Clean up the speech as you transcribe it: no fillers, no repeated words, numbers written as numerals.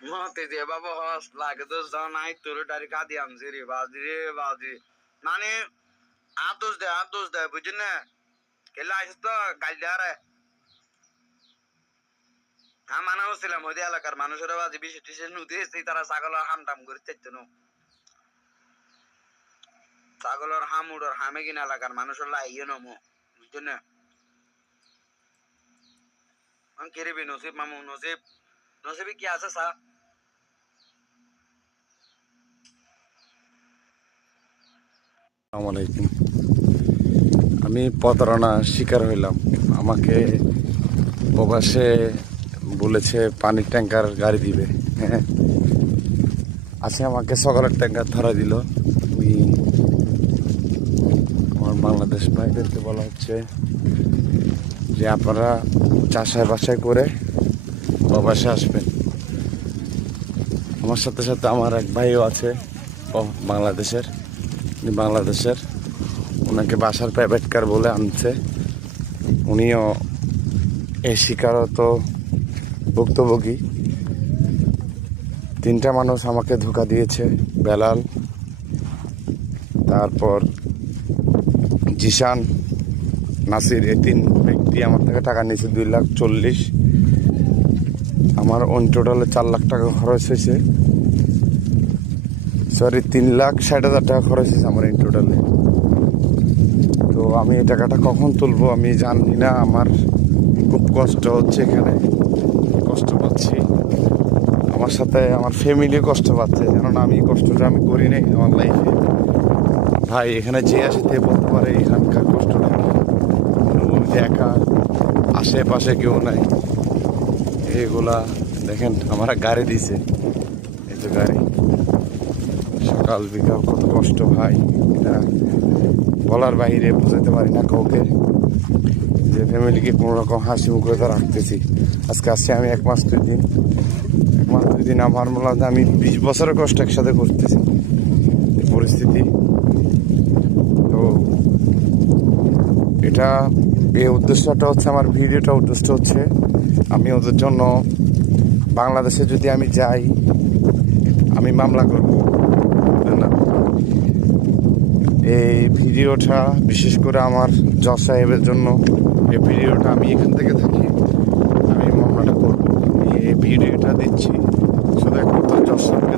মতে যে বাবা হস লাগে তো নাই তোর ডারি কাঁদি আনছি রে বাজি মানে আদোষ দেয় বুঝছেন না কেলা আসিস তো গাড়ি দেয়ারে হ্যাঁ মানা হচ্ছিলাম ওই এলাকার মানুষেরা বাজি বিশেষ টিশেষ নদী এসেছি তারা ছাগলের হাম টাম করে চাইতো না ছাগলের হাম উড়োর হামে কিনা এলাকার মানুষের লাগিয়ে নমো বুঝছেন না কেরিবি নসিব মামু নসিবে কি আছে সা আসসালামু আলাইকুম। আমি প্রতারণার শিকার হইলাম। আমাকে প্রবাসে বলেছে পানির ট্যাঙ্কার গাড়ি দিবে। হ্যাঁ, আজকে আমাকে সকালের ট্যাঙ্কার ধরা দিল। আমি আমার বাংলাদেশ ভাইদেরকে বলা হচ্ছে যে আপনারা চাষায় বাসায় করে প্রবাসে আসবেন। আমার সাথে সাথে আমার এক ভাইও আছে বাংলাদেশের ওনাকে বাসার প্রাইভেট কার বলে আনছে। উনিও এই শিকারত ভুক্তভোগী। 3টা মানুষ আমাকে ধোঁকা দিয়েছে। বেলাল, তারপর জিশান, নাসির, এই 3 ব্যক্তি আমার থেকে টাকা নিয়েছে 2,40,000। আমার অন টোটালে 4 লাখ টাকা খরচ হয়েছে। 3,60,000 টাকা খরচ হয়েছে আমার ইন টোটালে। তো আমি এই টাকাটা কখন তুলবো আমি জানি না। আমার খুব কষ্ট হচ্ছে, এখানে কষ্ট পাচ্ছি। আমার সাথে আমার ফ্যামিলি কষ্ট পাচ্ছে, কেননা আমি কষ্টটা আমি করি নাই আমার লাইফে। ভাই এখানে যে আসে তে বলতে পারে এখানকার কষ্টটা যে একা, আশেপাশে কেউ নাই। এগুলা দেখেন আমার গাড়ি দিছে, এই তো গাড়ি। সকাল বিকাল কত কষ্ট ভাই, এটা বলার বাইরে বোঝাতে পারি না কাউকে। যে ফ্যামিলিকে কোনো রকম হাসি মুখে তো রাখতেছি। আজকে আসছি আমি 1 মাস 2 দিন। 1 মাস 2 দিন আমার মনে হয় আমি 20 বছরের কষ্ট একসাথে করতেছি পরিস্থিতি। তো এটা এই উদ্দেশ্যটা হচ্ছে, আমার ভিডিওটা উদ্দেশ্য হচ্ছে আমি ওদের জন্য বাংলাদেশে যদি আমি যাই আমি মামলা করব না। এই ভিডিওটা বিশেষ করে আমার জজ সাহেবের জন্য। এই ভিডিওটা আমি এখান থেকে থাকি, আমি মামলাটা করবো। আমি এই ভিডিওটা দিচ্ছি শুধু একমাত্র জজ সাহেবকে